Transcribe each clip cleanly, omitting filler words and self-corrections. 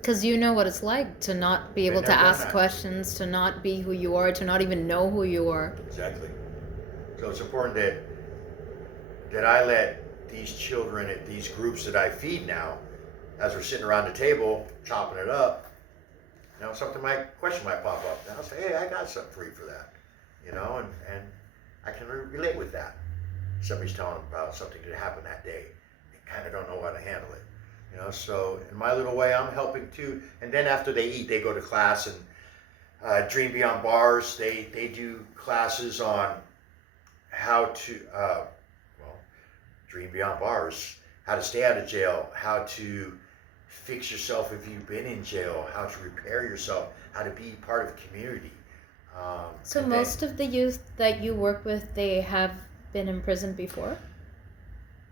Because you know what it's like to not be able Been to there, done ask that. questions, to not be who you are, to not even know who you are. Exactly. So it's important that I let these children at these groups that I feed now, as we're sitting around the table chopping it up, something might question might pop up. And I'll say, hey, I got something for you for that, and I can relate with that. Somebody's telling them about something that happened that day. They kind of don't know how to handle it. So in my little way, I'm helping too. And then after they eat, they go to class and Dream Beyond Bars. They do classes on how to, well, Dream Beyond Bars, how to stay out of jail, how to fix yourself if you've been in jail, how to repair yourself, how to be part of the community. So And then most of the youth that you work with, they have been in prison before? Or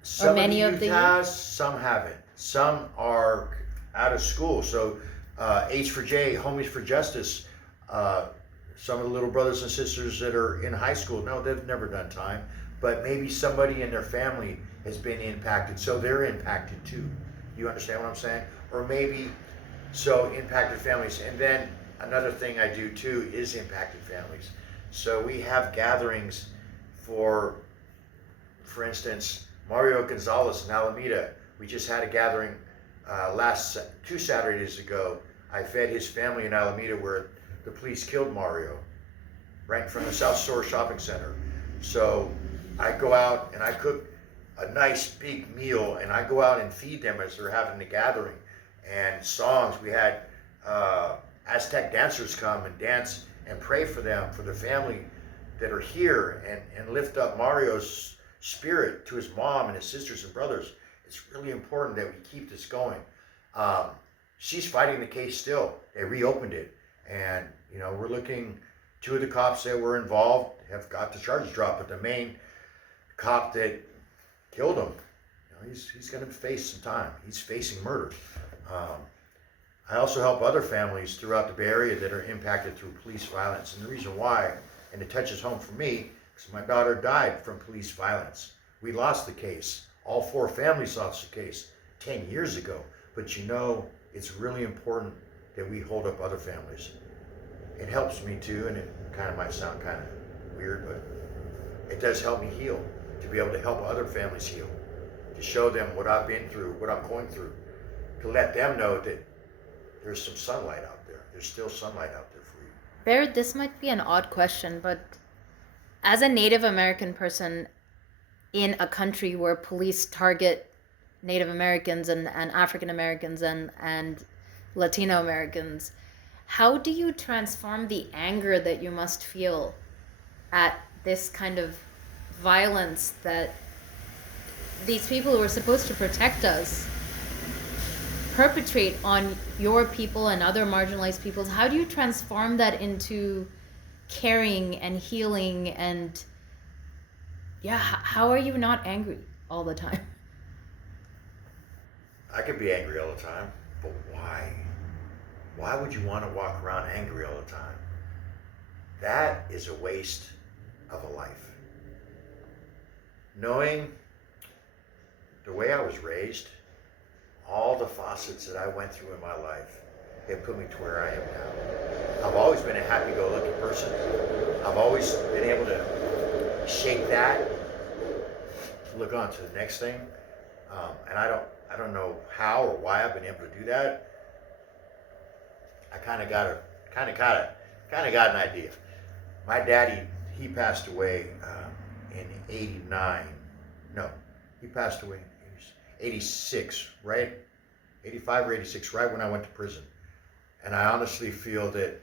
some of the many of youth the youth? has, some haven't. Some are out of school. So H4J, Homies for Justice, uh, some of the little brothers and sisters that are in high school, no, they've never done time. But maybe somebody in their family has been impacted, so they're impacted too. You understand what I'm saying? Or maybe so impacted families. And then another thing I do too is impacted families. So we have gatherings for for instance, Mario Gonzalez in Alameda. We just had a gathering last 2 Saturdays ago. I fed his family in Alameda where the police killed Mario, right in front of the South Shore Shopping Center. So I go out and I cook a nice big meal and I go out and feed them as they're having the gathering. And songs, we had Aztec dancers come and dance and pray for them, for their family that are here, and lift up Mario's spirit to his mom and his sisters and brothers. It's really important that we keep this going. Um, she's fighting the case still. They reopened it, and we're looking. Two of the cops that were involved have got the charges dropped, but the main cop that killed him, he's going to face some time. He's facing murder. Um, I also help other families throughout the Bay Area that are impacted through police violence, and the reason why, and it touches home for me, because my daughter died from police violence. We lost the case. All four families lost the case 10 years ago. But it's really important that we hold up other families. It helps me too, and it kind of might sound kind of weird, but it does help me heal, to be able to help other families heal, to show them what I've been through, what I'm going through, to let them know that there's some sunlight out there. There's still sunlight out there for you. Barrett, this might be an odd question, but as a Native American person in a country where police target Native Americans and African Americans and Latino Americans, how do you transform the anger that you must feel at this kind of violence that these people who are supposed to protect us perpetrate on your people and other marginalized peoples? How do you transform that into caring and healing? And yeah, how are you not angry all the time? I could be angry all the time, but why? Why would you want to walk around angry all the time? That is a waste of a life. Knowing the way I was raised, all the facets that I went through in my life, it put me to where I am now. I've always been a happy-go-lucky person. I've always been able to shake that, look on to the next thing, and I don't know how or why I've been able to do that. I kind of got an idea. My daddy, he passed away in '89. No, he passed away in '86, right? '85 or '86, right when I went to prison. And I honestly feel that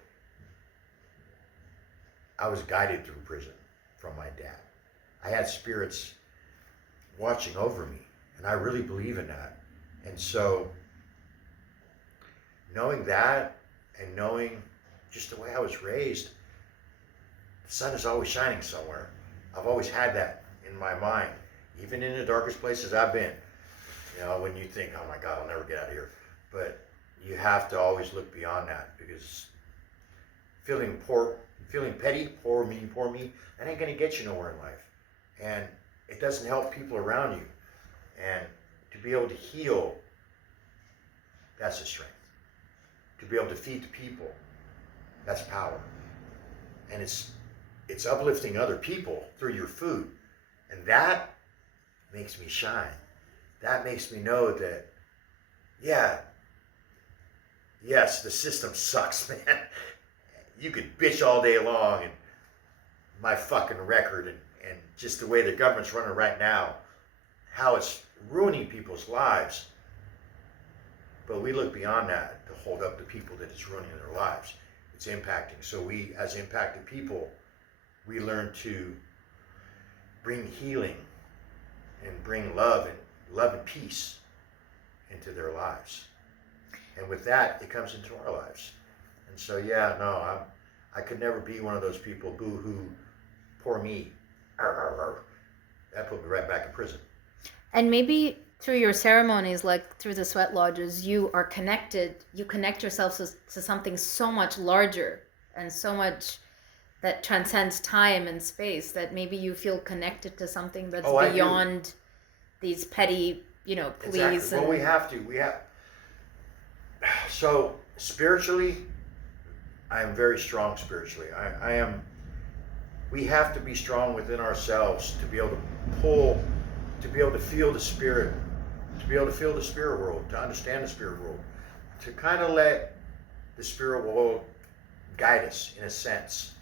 I was guided through prison from my dad. I had spirits watching over me, and I really believe in that. And so, knowing that and knowing just the way I was raised, the sun is always shining somewhere. I've always had that in my mind, even in the darkest places I've been. When you think, oh my God, I'll never get out of here. But you have to always look beyond that, because feeling poor, feeling petty, poor me, that ain't going to get you nowhere in life. And it doesn't help people around you. And to be able to heal, that's a strength. to be able to feed the people. That's power. And it's uplifting other people through your food. And that makes me shine. That makes me know that, yeah, yes, the system sucks, man. You could bitch all day long and my fucking record and just the way the government's running right now, how it's ruining people's lives. But we look beyond that to hold up the people that it's ruining their lives. It's impacting. So we, as impacted people, we learn to bring healing and bring love and peace into their lives. And with that, it comes into our lives. And so, yeah, no, I could never be one of those people, boo-hoo, poor me. Arr, arr, arr. That put me right back in prison. And maybe through your ceremonies, like through the sweat lodges, you connect yourself to something so much larger and so much that transcends time and space, that maybe you feel connected to something that's beyond these petty, pleas. Exactly. Well, we have to. So spiritually, I am very strong spiritually. We have to be strong within ourselves to be able to pull, to be able to feel the spirit, to be able to feel the spirit world, to understand the spirit world, to kind of let the spirit world guide us in a sense.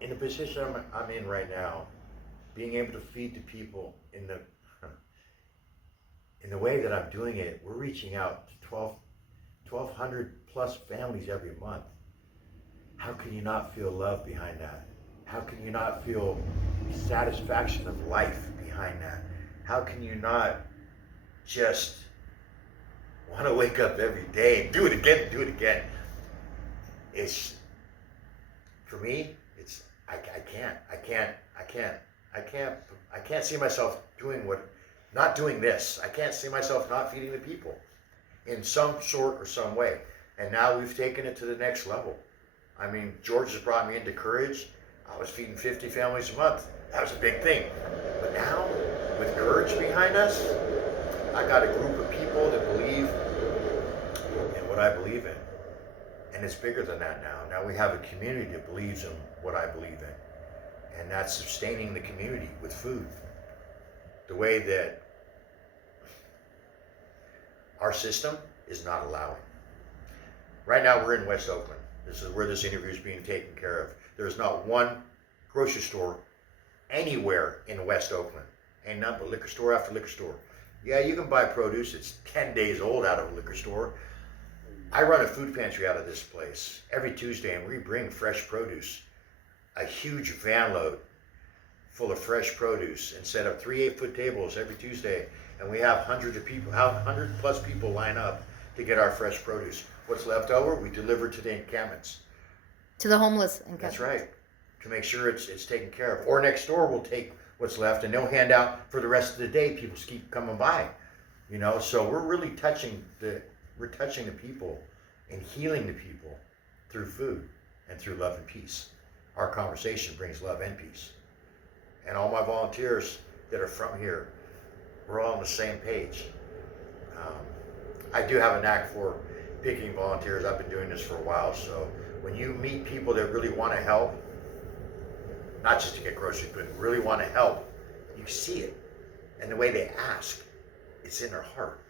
In the position I'm in right now, being able to feed the people in the way that I'm doing it, we're reaching out to 1,200 plus families every month. How can you not feel love behind that? How can you not feel satisfaction of life behind that? How can you not just want to wake up every day and do it again? It's, for me, it's, I can't see myself not doing this. I can't see myself not feeding the people in some sort or some way. And now we've taken it to the next level. I mean, George has brought me into Courage. I was feeding 50 families a month. That was a big thing. But now, with Courage behind us, I got a group of people that believe in what I believe in. And it's bigger than that now. Now we have a community that believes in what I believe in. And that's sustaining the community with food. The way that our system is not allowing. Right now we're in West Oakland. This is where this interview is being taken care of. There's not one grocery store anywhere in West Oakland. Ain't nothing but liquor store after liquor store. Yeah, you can buy produce. It's 10 days old out of a liquor store. I run a food pantry out of this place every Tuesday, and we bring fresh produce. A huge van load full of fresh produce, and set up 3 8-foot tables every Tuesday. And we have 100 plus people line up to get our fresh produce. What's left over, we deliver to the encampments. To the homeless encampments. That's right. To make sure it's taken care of. Or next door, we'll take what's left and they'll hand out for the rest of the day. People just keep coming by. So we're really touching the people and healing the people through food and through love and peace. Our conversation brings love and peace. And all my volunteers that are from here, we're all on the same page. I do have a knack for picking volunteers. I've been doing this for a while. So when you meet people that really want to help, not just to get groceries, but really want to help, you see it. And the way they ask, it's in their heart.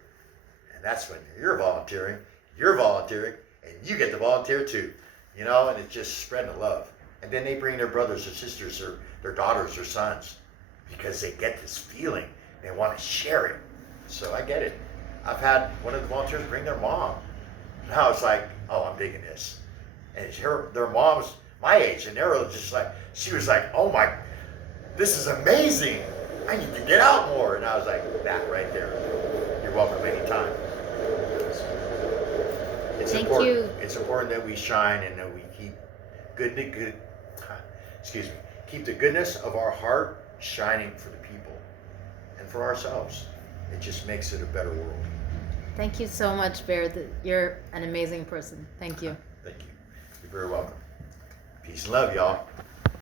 And that's when you're volunteering, and you get to volunteer too. And it's just spreading the love. And then they bring their brothers or sisters or their daughters or sons because they get this feeling. They want to share it. So I get it. I've had one of the volunteers bring their mom. Now it's like, oh, I'm digging this. And their mom's my age, and they're just like, she was like, oh my, this is amazing. I need to get out more. And I was like, that right there. You're welcome anytime. Thank you. It's important that we shine and that we keep keep the goodness of our heart shining for the people and for ourselves. It just makes it a better world. Thank you so much, Bear. You're an amazing person. Thank you. Thank you. You're very welcome. Peace and love, y'all.